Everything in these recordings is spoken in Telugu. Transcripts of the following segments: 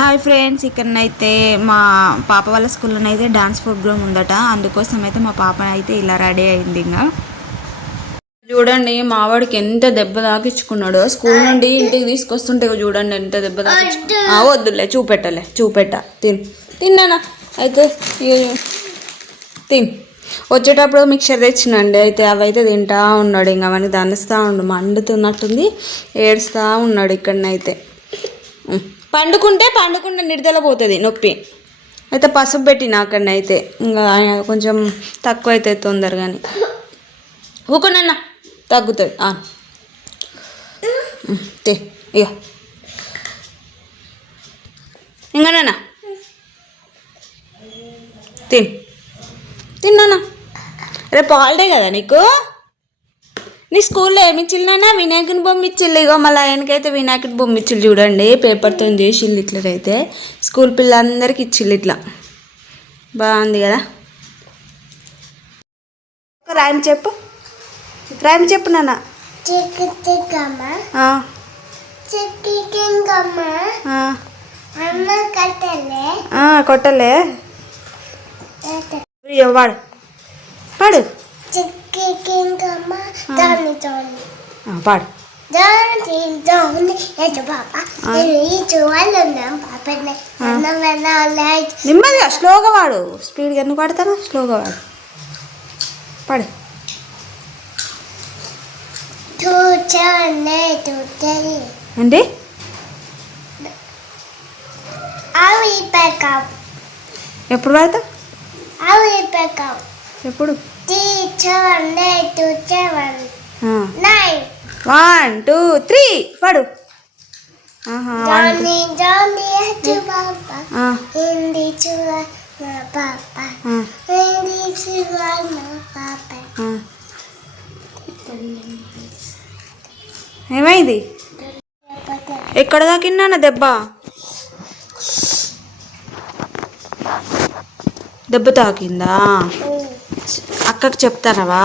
హాయ్ ఫ్రెండ్స్ ఇక్కడనైతే మా పాప వాళ్ళ స్కూల్లోనైతే డాన్స్ ప్రోగ్రామ్ ఉందట. అందుకోసం అయితే మా పాప అయితే ఇలా రెడీ అయింది ఇంకా చూడండి మావాడికి ఎంత దెబ్బ తాకించుకున్నాడో స్కూల్ నుండి ఇంటికి తీసుకొస్తుంటే చూడండి ఎంత దెబ్బ తాకించు ఆ, వద్దులే చూపెట్టలే చూపెట్ట. తిన్. తిన్నానా? అయితే తిన్. వచ్చేటప్పుడు మిక్చర్ తెచ్చినండి. అయితే అవి అయితే తింటా ఉన్నాడు. ఇంకా అవన్నీ దండుస్తూ ఉండు. మండుతున్నట్టుంది. ఏడుస్తూ ఉన్నాడు ఇక్కడనైతే. పండుకుంటే పండుకుంటే నిడదల పోతుంది నొప్పి. అయితే పసుపు పెట్టిన అక్కడనైతే ఇంకా ఆయన కొంచెం తక్కువ అవుతుంది తొందరగాని. ఊకునన్నా తగ్గుతుంది. తే ఇక ఇంకానన్నా తిన్. తిన్నానా? రేపు హాలిడే కదా నీకు? నీ స్కూల్లో ఏమి ఇచ్చిల్లనా వినాయకుని బొమ్మ ఇచ్చిల్లు ఇగో మళ్ళీ ఆయనకైతే వినాయకుడి బొమ్మ ఇచ్చిల్లు చూడండి. పేపర్తో చేసిల్లు ఇట్లనైతే స్కూల్ పిల్లలందరికీ ఇచ్చిల్లు ఇట్లా. బాగుంది కదా? రాయం చెప్పు. రాయం చెప్పు నాన్న. కట్టలే. ఇయ్యో, వాడు. పాడు నెమ్మదిగా స్లోగా వాడు స్పీడ్గా ఎందుకు పాడతాను స్లోగా వాడు పాడు అంటే ఎప్పుడు పెకావు ఎప్పుడు వన్ టూ త్రీ పాడు. ఆహా, one, two. జానీ జానీ ఎటు పాప ఆ, హిందీ చూడ నా పాప ఆ, హిందీ చూడ నా పాప ఆ. ఏమైంది ఎక్కడ తాకినా దెబ్బ దెబ్బ తాకిందా? అక్కకి చెప్తానవా?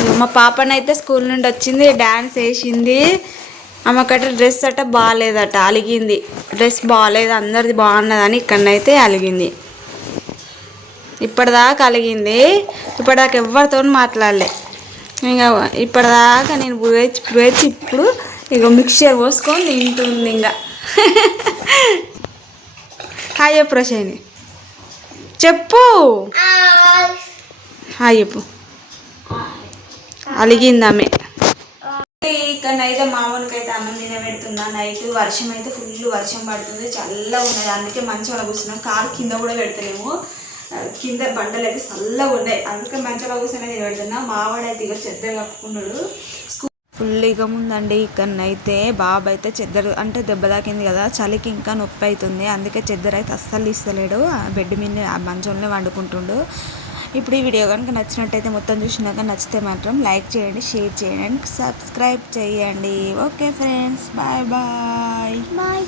ఇగో మా పాపనైతే స్కూల్ నుండి వచ్చింది డ్యాన్స్ వేసింది. ఆమెకట డ్రెస్ అట బాగాలేదట అలిగింది. డ్రెస్ బాగాలేదు అందరిది బాగున్నదని ఇక్కడనైతే అలిగింది. ఇప్పటిదాకా అలిగింది ఇప్పటిదాకా ఎవరితో మాట్లాడలే. ఇంకా ఇప్పటిదాకా నేను వేచి వేచి ఇప్పుడు ఇక మిక్చర్ పోసుకొని తింటుంది ఇంకా హాయ్ చెప్పు రోషని చెప్పు. హాయ్ చెప్పు. అలిగింది ఆమె. ఇక్కడ అయితే మామూలుగా అయితే అన్నం తిన పెడుతున్నా నైట్ వర్షం అయితే ఫుల్ వర్షం పడుతుంది చల్లగా ఉన్నది. అందుకే మంచిగా కూర్చున్నాం. కారు కింద కూడా పెడతలేము. కింద బండలు అయితే చల్లగా ఉన్నాయి. అందుకే మంచిగా కూర్చొని తిన పెడుతున్నా మావాడైతే ఇక చెద్దరు కప్పుకున్నాడు. ఫుల్ ఇక ముందండి ఇక్కడనైతే బాబు అయితే చెద్దరు అంటే దెబ్బ తాకింది కదా చలికి ఇంకా నొప్పి అవుతుంది అందుకే చెద్దరు అయితే అస్సలు ఇస్తలేడు ఆ బెడ్ మీద ఆ మంచంలో వండుకుంటుండు. ఇప్పుడు ఈ వీడియో కనుక నచ్చినట్టయితే మొత్తం చూసినాక నచ్చితే మాత్రం లైక్ చేయండి షేర్ చేయండి సబ్స్క్రైబ్ చేయండి. Okay friends bye bye. Bye.